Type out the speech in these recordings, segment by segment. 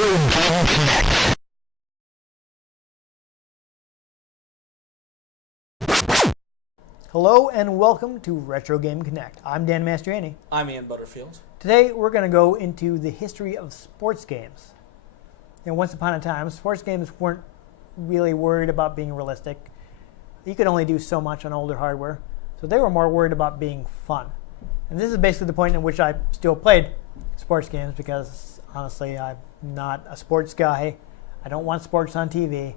Game Connect. Hello and welcome to Retro Game Connect. I'm Dan Mastriani. I'm Ian Butterfield. Today we're going to go into the history of sports games. Once upon a time, sports games weren't really worried about being realistic. You could only do so much on older hardware, so they were more worried about being fun. And this is basically the point at which I still played sports games because, honestly, I'm not a sports guy. I don't want sports on TV.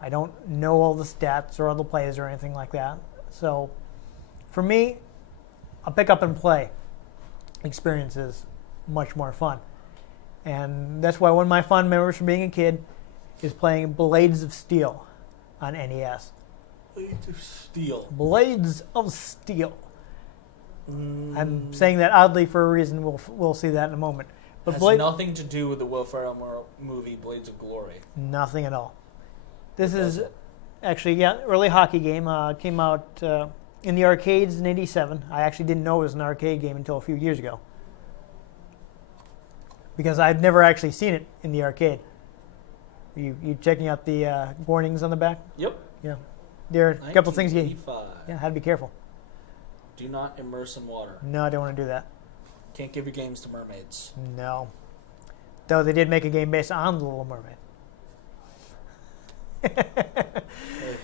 I don't know all the stats or all the plays or anything like that. So, for me, a pick up and play experience is much more fun. And that's why one of my fond memories from being a kid is playing Blades of Steel on NES. Blades of Steel. Blades of Steel. I'm saying that oddly for a reason. We'll see that in a moment. But has nothing to do with the Will Ferrell movie Blades of Glory. Nothing at all. This is actually, early hockey game. Came out in the arcades in '87. I actually didn't know it was an arcade game until a few years ago because I'd never actually seen it in the arcade. You checking out the warnings on the back? Yep. Yeah. There are a couple things you had to be careful. Do not immerse in water. No, I don't want to do that. Can't give your games to mermaids. No. Though they did make a game based on The Little Mermaid.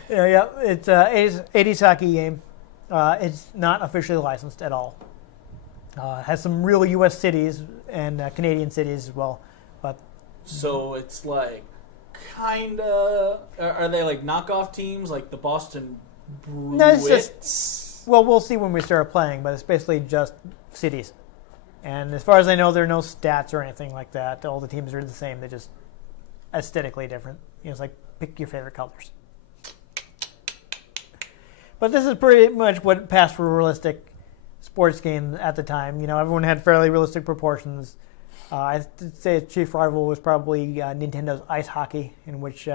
It's an 80s hockey game. It's not officially licensed at all. Has some real U.S. cities and Canadian cities as well. But so it's like kind of... Are they like knockoff teams like the Boston Bruins? No, it's just... Well, we'll see when we start playing, but it's basically just cities. And as far as I know, there are no stats or anything like that. All the teams are the same. They're just aesthetically different. It's like pick your favorite colors. But this is pretty much what passed for a realistic sports game at the time. Everyone had fairly realistic proportions. I'd say its chief rival was probably Nintendo's Ice Hockey, in which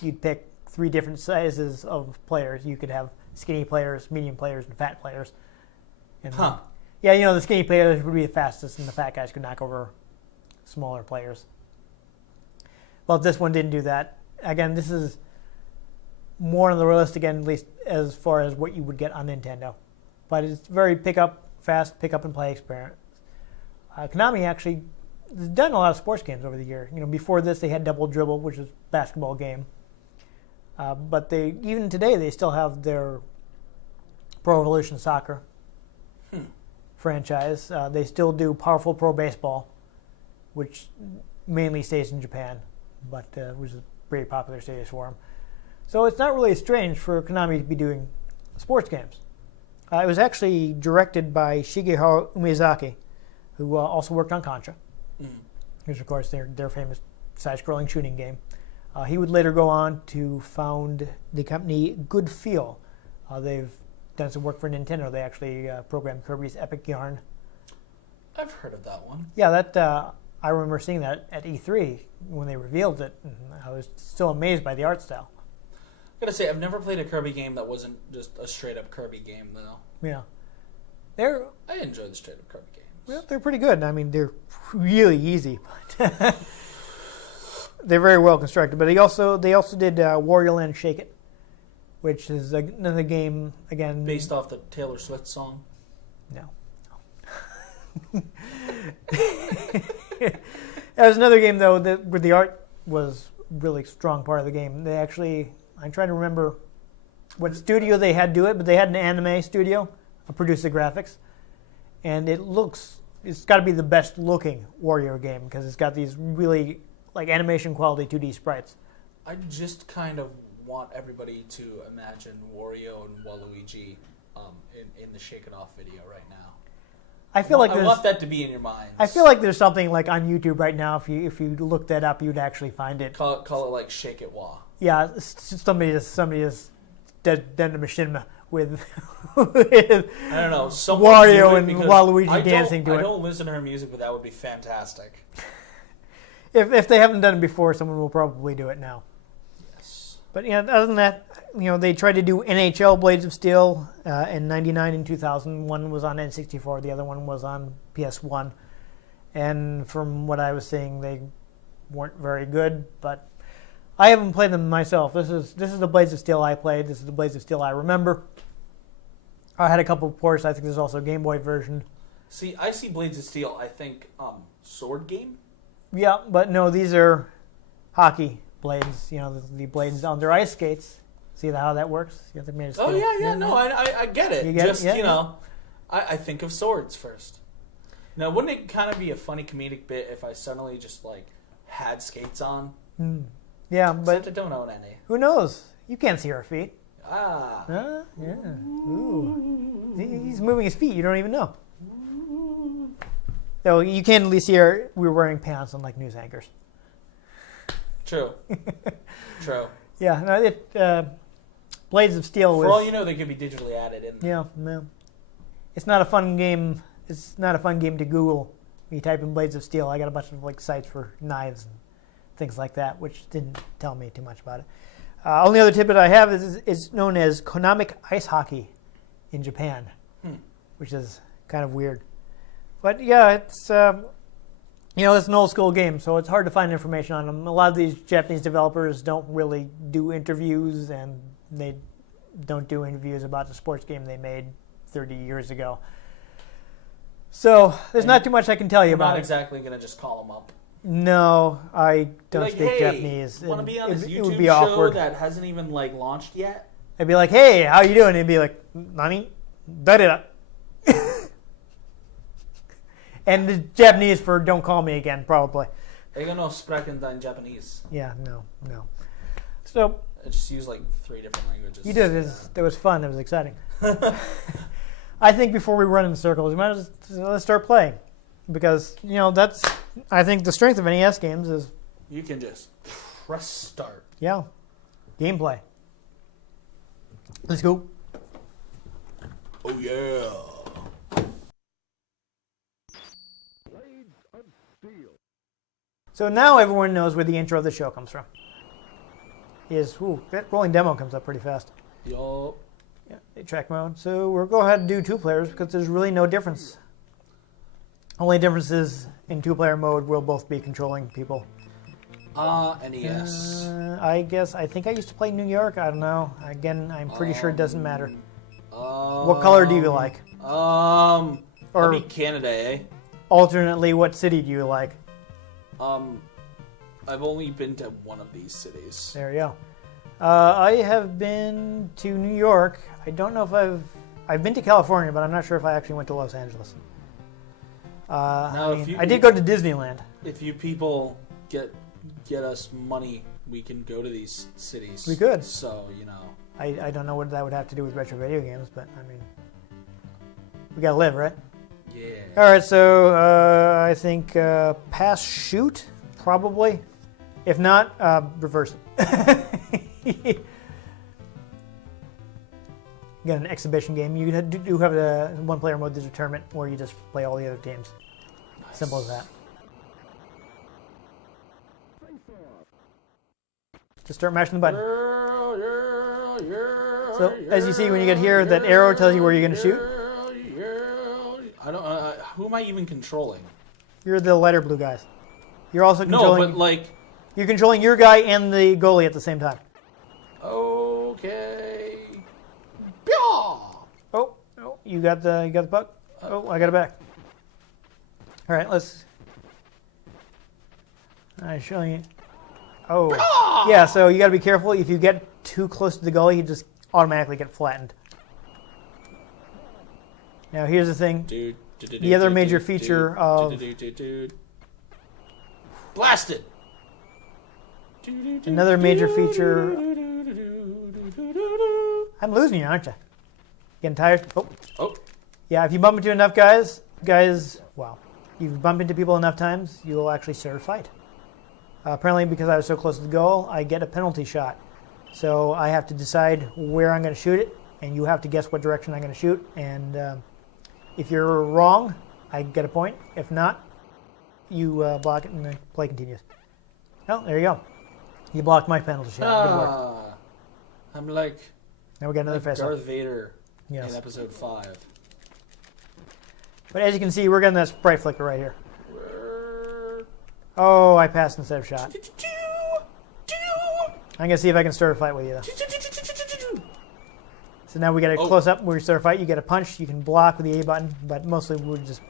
you'd pick 3 different sizes of players. You could have skinny players, medium players, and fat players. And, the skinny players would be the fastest, and the fat guys could knock over smaller players. But this one didn't do that. Again, this is more on the realistic end, at least as far as what you would get on Nintendo. But it's very fast pick up and play experience. Konami actually has done a lot of sports games over the year. Before this they had Double Dribble, which is a basketball game. But even today they still have their Pro Evolution Soccer franchise. They still do Powerful Pro Baseball, which mainly stays in Japan, but which is a pretty popular series for them. So it's not really strange for Konami to be doing sports games. It was actually directed by Shigeru Umizaki, who also worked on Contra, which of course their famous side-scrolling shooting game. He would later go on to found the company Good Feel. They've done some work for Nintendo. They actually programmed Kirby's Epic Yarn. I've heard of that one. Yeah, that I remember seeing that at E3 when they revealed it. And I was still amazed by the art style. I gotta say, I've never played a Kirby game that wasn't just a straight-up Kirby game, though. Yeah. I enjoy the straight-up Kirby games. Well, they're pretty good. I mean, they're really easy, but they're very well constructed. But they also did Wario Land Shake It, which is another game, again... Based off the Taylor Swift song? No. That was another game, though, where the art was really strong part of the game. They actually... I'm trying to remember what studio they had do it, but they had an anime studio produce the graphics. And it's got to be the best looking Wario game because it's got these really animation quality 2D sprites. I just kind of want everybody to imagine Wario and Waluigi in the Shake It Off video right now. I want that to be in your minds. I feel like there's something on YouTube right now. If you look that up, you'd actually find it. Call it like Shake It Wah. Yeah, somebody has done a machinima with I don't know, Wario and Waluigi dancing to it. I don't listen to her music, but that would be fantastic. If they haven't done it before, someone will probably do it now. Yes. But other than that, they tried to do NHL Blades of Steel in '99 and 2000. One was on N64, the other one was on PS1. And from what I was seeing, they weren't very good, but I haven't played them myself. This is the Blades of Steel I played. This is the Blades of Steel I remember. I had a couple of ports. I think there's also a Game Boy version. See, I see Blades of Steel. I think sword game. Yeah, but no, these are hockey blades. You know, the blades on their ice skates. See how that works? You have to make it Oh yeah. No, I get it. You get Just it? Yeah, I think of swords first. Now, wouldn't it kind of be a funny comedic bit if I suddenly just like had skates on? Yeah, but Except I don't own any. who knows? You can't see our feet. Ah. Yeah. Ooh. He's moving his feet. You don't even know. So you can at least see we were wearing pants unlike news anchors. True. True. Yeah. No, Blades of Steel was. For all you know, they could be digitally added in there. Yeah. No. It's not a fun game. It's not a fun game to Google. When you type in Blades of Steel, I got a bunch of like sites for knives and things like that, which didn't tell me too much about it. Only other tidbit I have is known as Konamic Ice Hockey in Japan, which is kind of weird. But yeah, it's it's an old school game, so it's hard to find information on them. A lot of these Japanese developers don't really do interviews, and they don't do interviews about the sports game they made 30 years ago. So there's not too much I can tell you about it. I'm not exactly going to just call them up. No, I don't like, speak hey, Japanese. Want to be on this it YouTube would be show awkward. that hasn't even like launched yet? I'd be like, hey, how you doing? He'd be like, Nani? Da-da-da. And the Japanese for don't call me again, probably. I don't know sprechen in Japanese. Yeah, no. So I just use like 3 different languages. you did. It was fun. It was exciting. I think before we run in circles, we might as well let's start playing. Because, that's, I think the strength of NES games is... You can just press start. Yeah. Gameplay. Let's go. Oh, yeah. So now everyone knows where the intro of the show comes from. That rolling demo comes up pretty fast. Yup. Yeah, track mode. So we'll go ahead and do 2 players because there's really no difference. Only difference is in 2-player mode we'll both be controlling people. NES. I think I used to play New York. I don't know. Again, I'm pretty sure it doesn't matter. What color do you like? Or Or Canada, eh? alternately, what city do you like? I've only been to one of these cities. There you go. I have been to New York. I don't know if I've been to California, but I'm not sure if I actually went to Los Angeles. I did go to Disneyland. If you people get us money, we can go to these cities. We could. So, I don't know what that would have to do with retro video games, but I mean, we gotta live, right? Yeah. All right, so I think pass shoot, probably. If not, reverse it. You got an exhibition game. You do have a 1-player mode. There's a tournament where you just play all the other teams. Nice. Simple as that. Just start mashing the button. So as you see when you get here, that arrow tells you where you're going to shoot. I don't. Who am I even controlling? You're the lighter blue guys. You're also controlling. No, but like. You're controlling your guy and the goalie at the same time. Okay. Oh, you got the puck. Oh, I got it back. All right, let's. I'm showing you. Oh, yeah. So you got to be careful. If you get too close to the goalie, you just automatically get flattened. Now here's the thing. The other major feature of blasted. Another major feature. I'm losing you, aren't you? Getting tired? Oh. Yeah, if you bump into enough guys, wow. If you bump into people enough times, you will actually start a fight. Apparently, because I was so close to the goal, I get a penalty shot. So I have to decide where I'm going to shoot it, and you have to guess what direction I'm going to shoot. And if you're wrong, I get a point. If not, you block it, and the play continues. Oh, there you go. You blocked my penalty shot. Good work. I'm like. Now we got another face-off. Darth Vader in episode 5. But as you can see, we're getting that sprite flicker right here. Oh, I passed instead of shot. I'm going to see if I can start a fight with you, though. So now we got a close-up. Where we start a fight, you get a punch. You can block with the A button, but mostly we're just...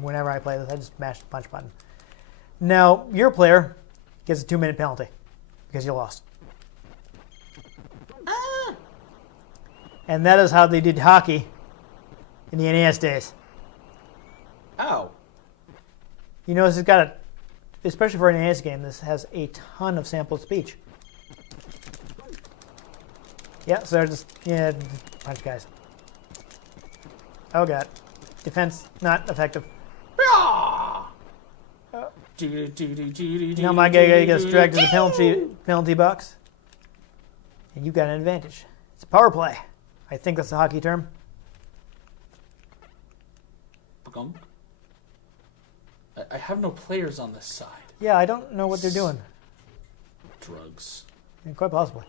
whenever I play this, I just mash the punch button. Now, your player gets a 2-minute penalty because you lost. And that is how they did hockey in the NES days. Ow. You notice it's got a, especially for an NES game, this has a ton of sampled speech. Yeah, so just, punch guys. Oh god. Defense not effective. Now my guy gets dragged to the penalty box. And you got an advantage. It's a power play. I think that's the hockey term. I have no players on this side. Yeah, I don't know what they're doing. Drugs. Yeah, quite possibly.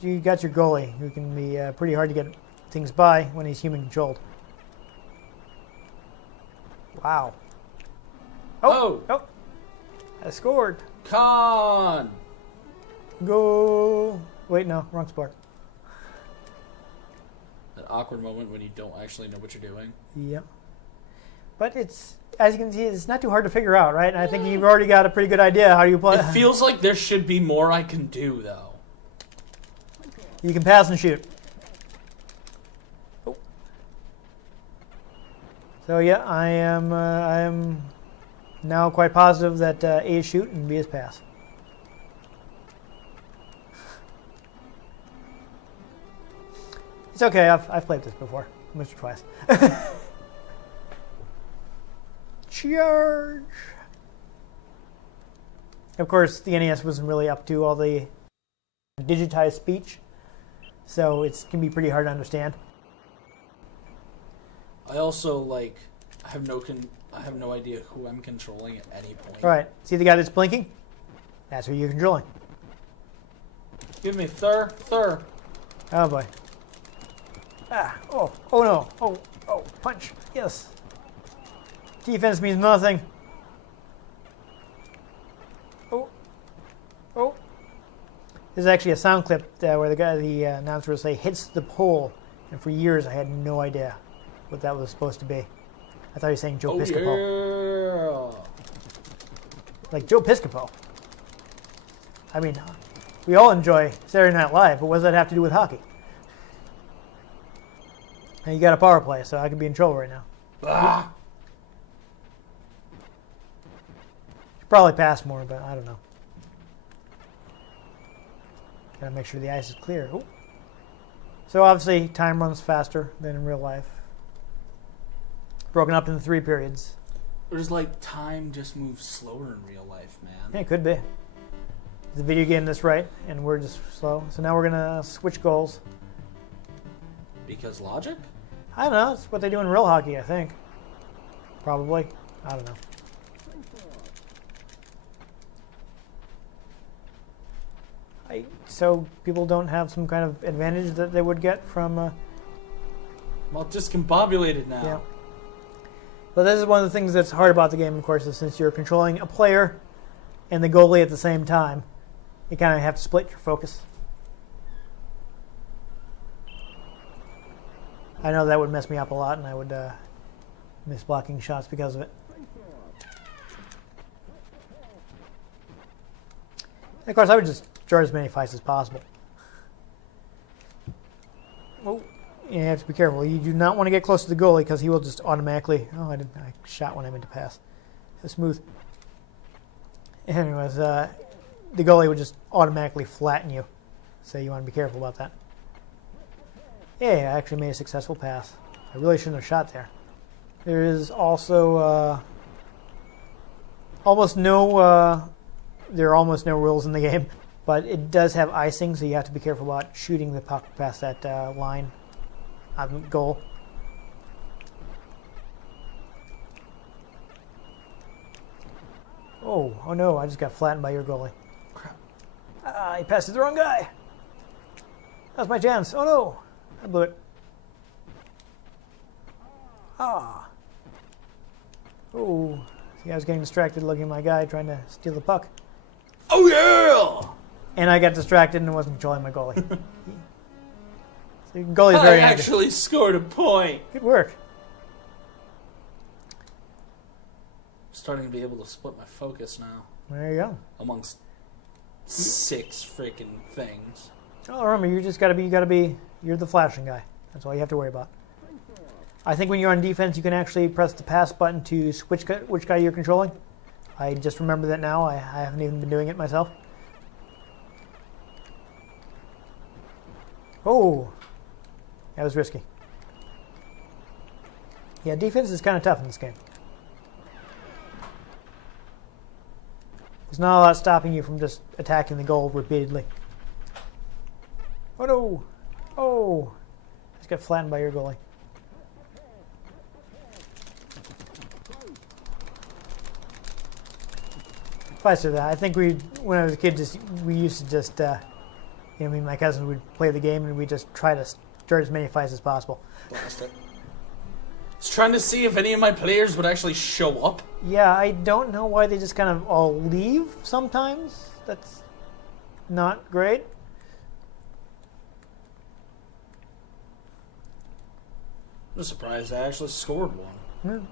You got your goalie, who can be pretty hard to get things by when he's human controlled. Wow. Oh! I scored. Con! Goal. Wait, no, wrong sport. That awkward moment when you don't actually know what you're doing. Yep. But it's, as you can see, it's not too hard to figure out, right? And I think you've already got a pretty good idea how you play. It feels like there should be more I can do, though. You can pass and shoot. Oh. So yeah, I am now quite positive that A is shoot and B is pass. It's okay. I've played this before, once or twice. Charge. Of course, the NES wasn't really up to all the digitized speech, so it can be pretty hard to understand. I also I have no idea who I'm controlling at any point. All right, see the guy that's blinking? That's who you're controlling. Give me thir. Oh boy. Oh no. Oh, punch. Yes. Defense means nothing. Oh. There's actually a sound clip where the announcer will say, hits the pole. And for years I had no idea what that was supposed to be. I thought he was saying Joe Piscopo. Yeah. Like Joe Piscopo. I mean, we all enjoy Saturday Night Live, but what does that have to do with hockey? And you got a power play, so I could be in trouble right now. Should probably pass more, but I don't know. Gotta make sure the ice is clear. Ooh. So obviously, time runs faster than in real life. Broken up into 3 periods. There's time just moves slower in real life, man. Yeah, it could be. The video game that's right, and we're just slow. So now we're gonna switch goals. Because logic? I don't know. It's what they do in real hockey, I think. Probably. I don't know. So people don't have some kind of advantage that they would get from... I'm all discombobulated now. Yeah. But this is one of the things that's hard about the game, of course, is since you're controlling a player and the goalie at the same time, you kind of have to split your focus. I know that would mess me up a lot, and I would miss blocking shots because of it. And of course, I would just draw as many fights as possible. Oh, you have to be careful. You do not want to get close to the goalie because he will just automatically... Oh, I shot when I meant to pass. That's smooth. Anyways, the goalie would just automatically flatten you. So you want to be careful about that. Yeah, I actually made a successful pass. I really shouldn't have shot there. There is also almost no rules in the game, but it does have icing, so you have to be careful about shooting the puck past that line on goal. Oh no, I just got flattened by your goalie. Crap. He passed to the wrong guy. That was my chance. Oh no. I blew it. Oh, See, I was getting distracted looking at my guy trying to steal the puck. Oh, yeah! And I got distracted and wasn't controlling my goalie. So goalie's very I angry. actually scored a point. Good work. Starting to be able to split my focus now There you go. amongst 6 freaking things. Oh, remember, you're the flashing guy. That's all you have to worry about. I think when you're on defense, you can actually press the pass button to switch which guy you're controlling. I just remember that now. I haven't even been doing it myself. Oh, that was risky. Yeah, defense is kind of tough in this game. There's not a lot stopping you from just attacking the goal repeatedly. Oh no! Oh! Just got flattened by your goalie. Vice versa. I think when I was a kid, we used to just, me and my cousins would play the game and we just try to start as many fights as possible. Blast it. I was trying to see if any of my players would actually show up. Yeah, I don't know why they just kind of all leave sometimes. That's not great. I'm surprised I actually scored one. Hmm.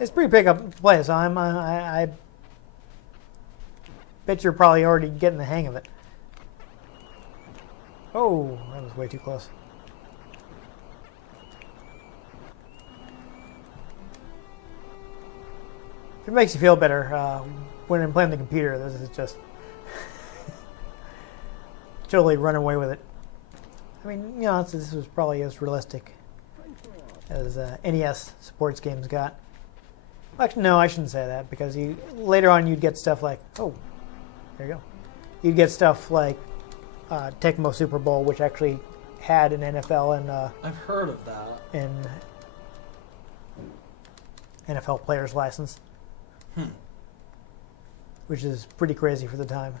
It's pretty pick up play, so I bet you're probably already getting the hang of it. Oh, that was way too close. If it makes you feel better, when I'm playing the computer, this is just totally run away with it. I mean, this was probably as realistic as NES sports games got. Actually, no, I shouldn't say that, because later on you'd get stuff like, oh, there you go. You'd get stuff like Tecmo Super Bowl, which actually had an NFL and I've heard of that. an NFL player's license, which is pretty crazy for the time.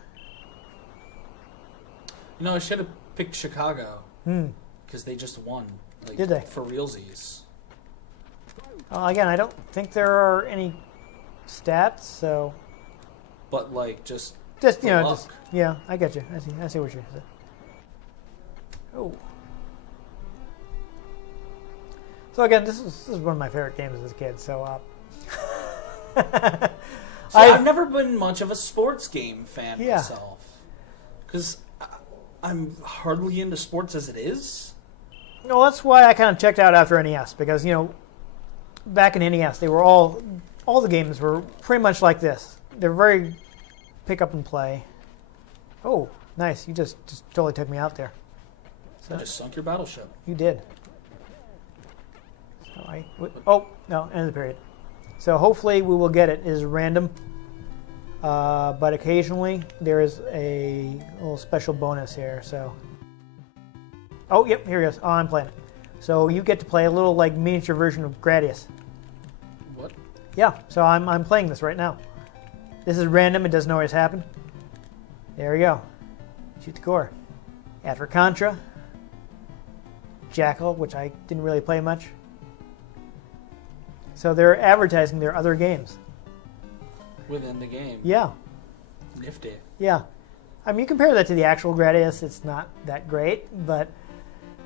I should have picked Chicago because they just won. Like, Did they? For realsies. Again, I don't think there are any stats, so But just yeah, I get you. I see what you're saying. Oh. So again, this is one of my favorite games as a kid. So, I've never been much of a sports game fan myself, because I'm hardly into sports as it is. No, that's why I kind of checked out after NES, because back in NES, they were all the games were pretty much like this. They're very pick up and play. Oh, nice! You just totally took me out there. So I just sunk your battleship. you did. So no, end of the period. So hopefully we will get it. It is random, but occasionally there is a little special bonus here. So, oh yep, here he goes. Oh, I'm playing it. So you get to play a little miniature version of Gradius. What? Yeah. So I'm playing this right now. This is random. It doesn't always happen. There we go. Shoot the core. After Contra, Jackal, which I didn't really play much. So they're advertising their other games. Within the game. Yeah. Nifty. Yeah. I mean, you compare that to the actual Gradius, it's not that great, but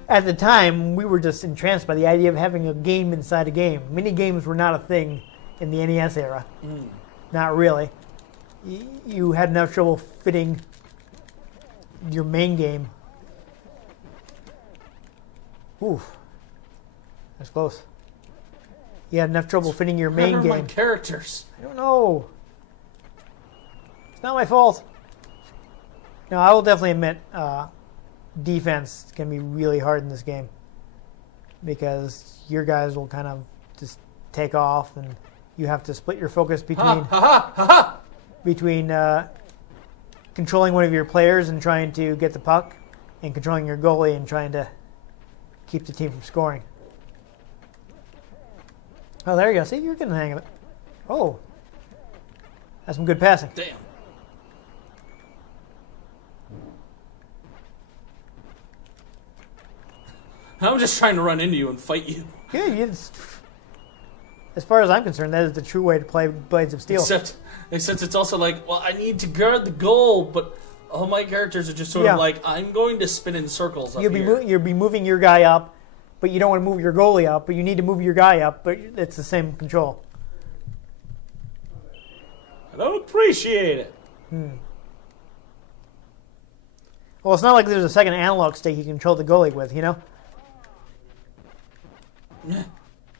at the time, we were just entranced by the idea of having a game inside a game. Mini games were not a thing in the NES era. Not really. You had enough trouble fitting your main game. Oof. That's close. You had enough trouble fitting your main Where are game. my characters? I don't know. It's not my fault. No, I will definitely admit defense can be really hard in this game, because your guys will kind of just take off, and you have to split your focus between controlling one of your players and trying to get the puck, and controlling your goalie and trying to keep the team from scoring. Oh, there you go. See, you're getting the hang of it. Oh, that's some good passing. Damn. I'm just trying to run into you and fight you. Yeah, as far as I'm concerned, that is the true way to play Blades of Steel. Except it's also like, well, I need to guard the goal, but all my characters are just sort of like, I'm going to spin in circles up here. You'll be moving your guy up, but you don't want to move your goalie up, but you need to move your guy up, but it's the same control. I don't appreciate it. Well, it's not like there's a second analog stick you can control the goalie with, you know?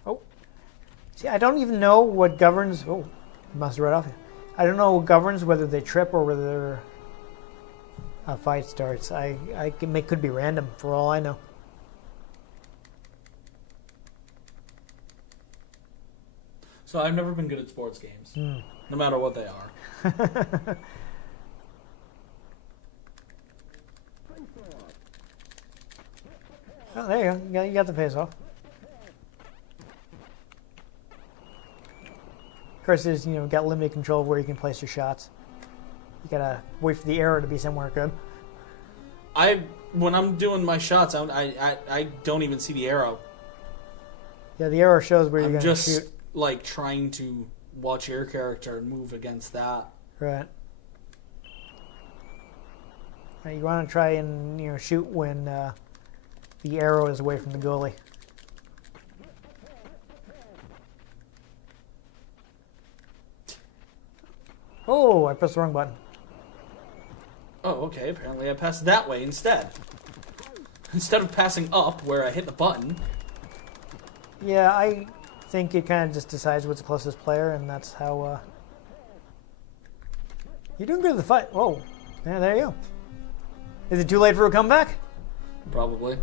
Oh. See, I don't even know what governs... Oh, must have read off here. I don't know what governs whether they trip or whether a fight starts. Could be random for all I know. So I've never been good at sports games, no matter what they are. Oh, there you go. You got the face off. Of course, there's got limited control of where you can place your shots. You gotta wait for the arrow to be somewhere good. When I'm doing my shots, I don't even see the arrow. Yeah, the arrow shows where you're gonna just shoot. Like trying to watch your character and move against that. Right. You want to try and shoot when the arrow is away from the goalie. Oh, I pressed the wrong button. Oh, okay. Apparently I passed that way instead. Instead of passing up where I hit the button. Yeah, I think it kind of just decides what's the closest player, and that's how... You're doing good at the fight. Whoa. Yeah, there you go. Is it too late for a comeback? Probably.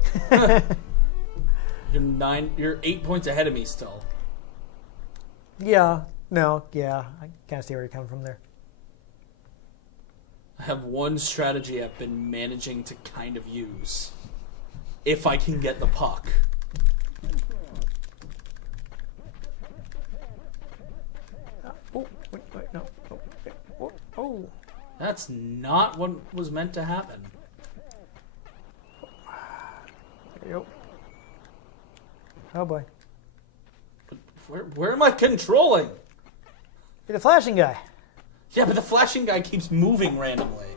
You're 8 points ahead of me still. Yeah. No, yeah. I kind of see where you're coming from there. I have one strategy I've been managing to kind of use. If I can get the puck. Oh, wait, no. Oh. That's not what was meant to happen. There you go. Oh, boy. But where am I controlling? You're the flashing guy. Yeah, but the flashing guy keeps moving randomly.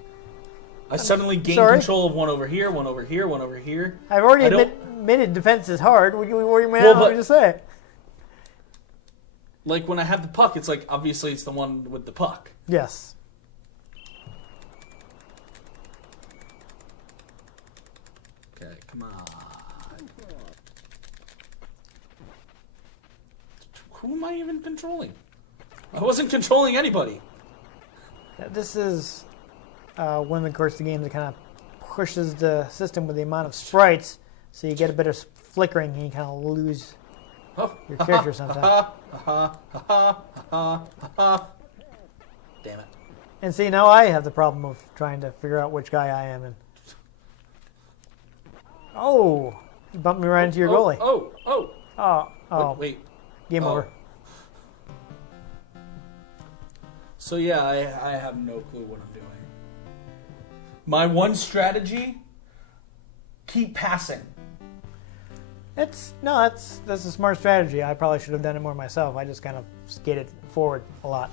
I suddenly gain control of one over here, one over here, one over here. I've already admitted defense is hard. What do you want me to say? Like, when I have the puck, it's like, obviously it's the one with the puck. Yes. Okay, come on. Who am I even controlling? I wasn't controlling anybody. This is one of the game that kind of pushes the system with the amount of sprites, so you get a bit of flickering and you kind of lose your character sometimes. Damn it. And see, now I have the problem of trying to figure out which guy I am in. Oh! You bumped me right into your goalie. Oh. Wait. Game over. So yeah, I have no clue what I'm doing. My one strategy, keep passing. That's a smart strategy. I probably should have done it more myself. I just kind of skated forward a lot.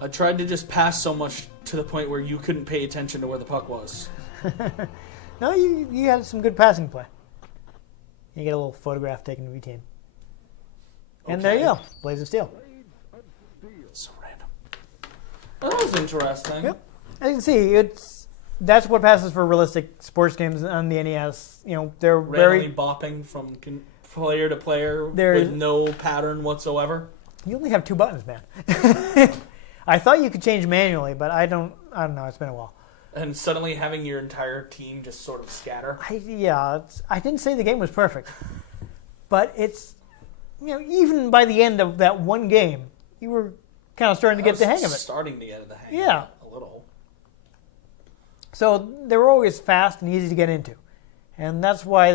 I tried to just pass so much to the point where you couldn't pay attention to where the puck was. No, you had some good passing play. You get a little photograph taken of your team. And there you go. Blades of Steel. So random. That was interesting. Yep. As you can see, that's what passes for realistic sports games on the NES. They're randomly bopping from player to player with no pattern whatsoever. You only have 2 buttons, man. I thought you could change manually, but I don't know. It's been a while. And suddenly having your entire team just sort of scatter. I didn't say the game was perfect, but it's even by the end of that one game, you were kind of starting to get the hang of it. Starting to get the hang of it a little. So they were always fast and easy to get into, and that's why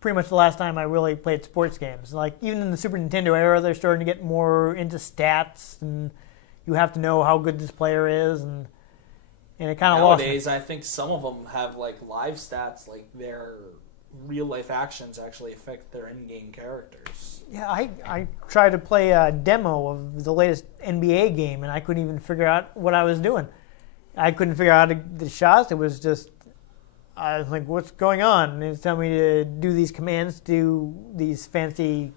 pretty much the last time I really played sports games. Like even in the Super Nintendo era, they're starting to get more into stats, and you have to know how good this player is, and it kind of lost me. Nowadays, I think some of them have like live stats, like their real-life actions actually affect their in-game characters. Yeah, I tried to play a demo of the latest NBA game, and I couldn't even figure out what I was doing. I couldn't figure out the shots. It was just, I was like, what's going on? And it's telling me to do these commands, do these fancy...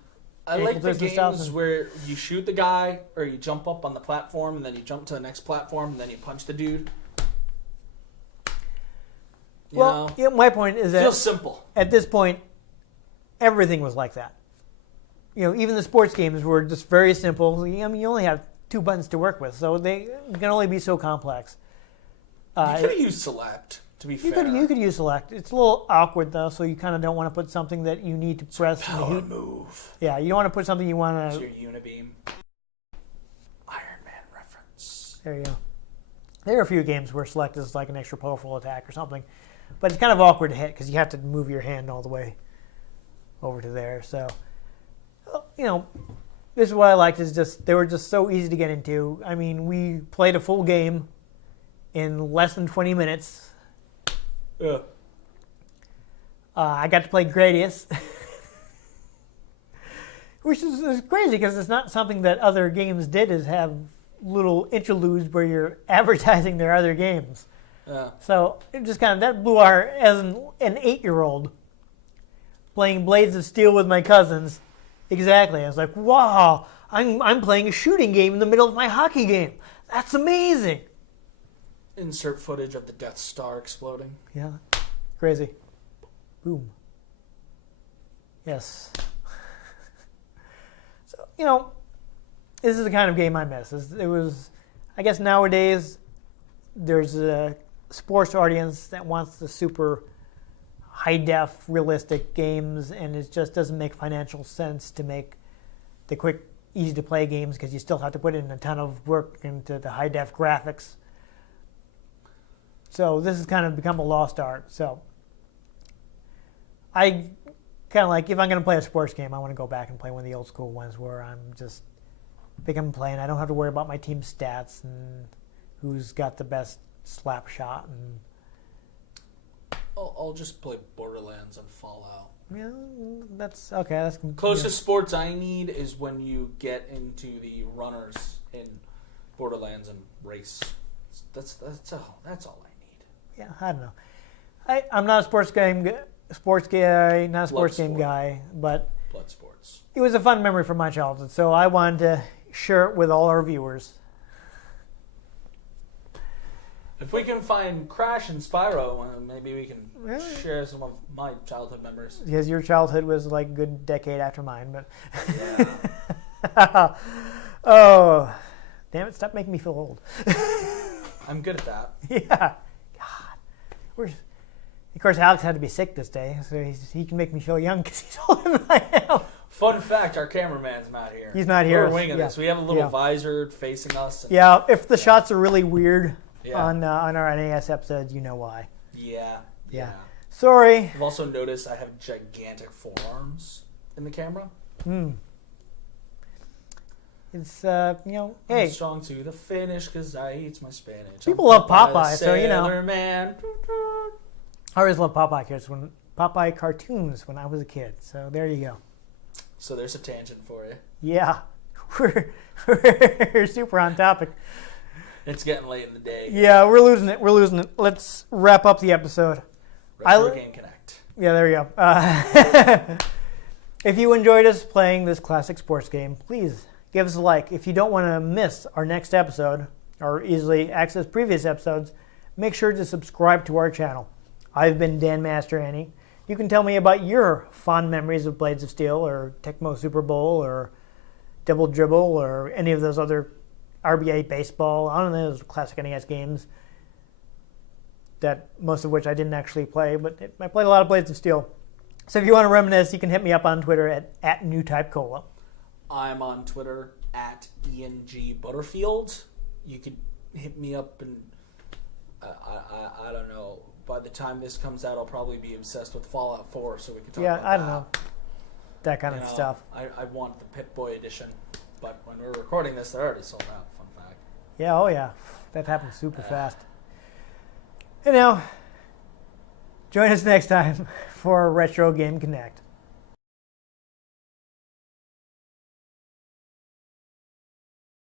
I like the games where you shoot the guy, or you jump up on the platform, and then you jump to the next platform, and then you punch the dude. Yeah, my point is that... It feels simple. At this point, everything was like that. Even the sports games were just very simple. You only have 2 buttons to work with, so they can only be so complex. You could have used select, to be fair. You could use select. It's a little awkward, though, so you kind of don't want to put something that you need to press. Power move. Yeah, you don't want to put something you want to... It's your unibeam. Iron Man reference. There you go. There are a few games where select is like an extra powerful attack or something, but it's kind of awkward to hit because you have to move your hand all the way over to there. So, this is what I liked, is just they were just so easy to get into. I mean, we played a full game in less than 20 minutes. Yeah. I got to play Gradius, which is crazy because it's not something that other games did, is have little interludes where you're advertising their other games. Yeah. So it just that blew our, as an 8-year-old, playing Blades of Steel with my cousins. Exactly. I was like, wow, I'm playing a shooting game in the middle of my hockey game. That's amazing. Insert footage of the Death Star exploding. Yeah. Crazy. Boom. Yes. So, this is the kind of game I miss. It was, I guess nowadays, there's a sports audience that wants the super high-def, realistic games, and it just doesn't make financial sense to make the quick, easy-to-play games because you still have to put in a ton of work into the high-def graphics. So this has kind of become a lost art. So I kind of like, if I'm going to play a sports game, I want to go back and play one of the old school ones where I'm just playing. I don't have to worry about my team's stats and who's got the best slap shot. And I'll just play Borderlands and Fallout. Yeah, that's okay. That's closest sports I need is when you get into the runners in Borderlands and race. That's all I need. Yeah, I don't know. I'm not a sports guy, not a sports game guy, but Blood sports. It was a fun memory from my childhood, so I wanted to share it with all our viewers. If we can find Crash and Spyro, maybe we can share some of my childhood memories. Because your childhood was like a good decade after mine, but... Yeah. Oh, damn it, stop making me feel old. I'm good at that. Yeah. God. Of course, Alex had to be sick this day, so he can make me feel young because he's older than I am. Fun fact, our cameraman's not here. He's not here. We're winging this. We have a little visor facing us. Yeah, if the shots are really weird on our NES episodes, you know why. Yeah. Sorry. I've also noticed I have gigantic forearms in the camera. It's, hey. I'm strong to the finish because I eat my spinach. People love Popeye, so you know. Man. I always loved Popeye cartoons when I was a kid, so there you go. So there's a tangent for you. Yeah. We're super on topic. It's getting late in the day. Yeah, we're losing it. Let's wrap up the episode. Retro Game Connect. Yeah, there you go. If you enjoyed us playing this classic sports game, please give us a like. If you don't want to miss our next episode or easily access previous episodes, make sure to subscribe to our channel. I've been Dan Mastriani. You can tell me about your fond memories of Blades of Steel or Tecmo Super Bowl or Double Dribble or any of those other RBA baseball. I don't know, those classic NES games, that most of which I didn't actually play, but I played a lot of Blades of Steel. So if you want to reminisce, you can hit me up on Twitter at NewTypeCola. I'm on Twitter at ENG Butterfield. You could hit me up and I don't know. By the time this comes out, I'll probably be obsessed with Fallout 4, so we can talk about that. Yeah, I don't know. That kind of stuff. I want the Pip-Boy edition, but when we're recording this, they're already sold out. Fun fact. Yeah, oh yeah. That happens super fast. You know, Join us next time for Retro Game Connect.